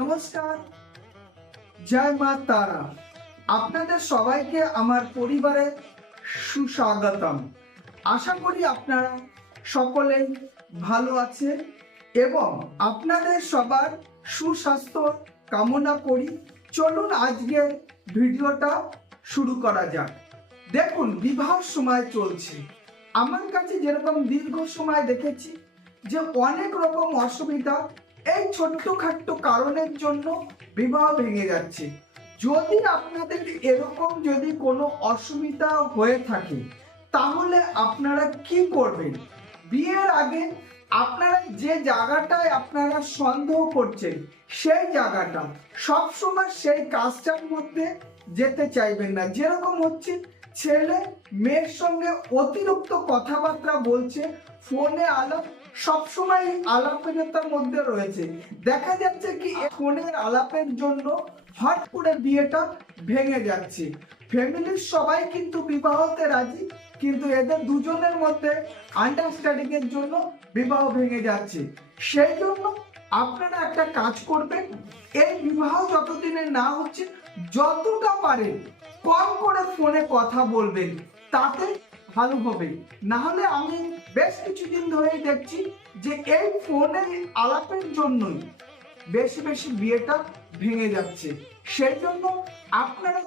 নমস্কার, জয় মা তারা। আপনাদের সবাইকে আমার পরিবারে সুস্বাগতম। আশা করি আপনারা সকলেই ভালো আছেন এবং আপনাদের সবার সুস্বাস্থ্য কামনা করি। চলুন আজকে ভিডিওটা শুরু করা যাক। দেখুন, বিবাহ সময় চলছে। আমার কাছে যেরকম দীর্ঘ সময় দেখেছি যে অনেক রকম অসুবিধা এই ছোট্টখাট্ট কারণের জন্য বিবাহ ভেঙে যাচ্ছে। যদি আপনাদের এরকম যদি কোনো অসুবিধা হয়ে থাকে তাহলে আপনারা কি করবেন? বিয়ের আগে আপনারা যে জায়গাটায় আপনারা সন্দেহ করছেন সেই জায়গাটা সবসময় সেই কাজটার মধ্যে যেতে চাইবেন না। যেরকম হচ্ছে ছেলে মেয়ের সঙ্গে অতিরিক্ত কথাবার্তা বলছে, ফোনে আলাপ সবসময় আলাপের মধ্যে রয়েছে। দেখা যাচ্ছে কি ফোনের আলাপের জন্য হট করে বিয়েটা ভেঙে যাচ্ছে। ফ্যামিলির সবাই কিন্তু বিবাহতে রাজি, কিন্তু এদের দুজনের মধ্যে আন্ডারস্ট্যান্ডিং এর জন্য বিবাহ ভেঙে যাচ্ছে। সেই জন্য আপনারা একটা কাজ করবেন, এই বিবাহ যতদিনে না হচ্ছে যতটা পারেন কম করে ফোনে কথা বলবেন, তাতে ভালো হবে। না হলে আমি বেশ কিছুদিন ধরেই দেখছি যে এই ফোনে আলাপের জন্যই বেশি বেশি বিয়েটা ভেঙে যাচ্ছে। সেই জন্য আপনারা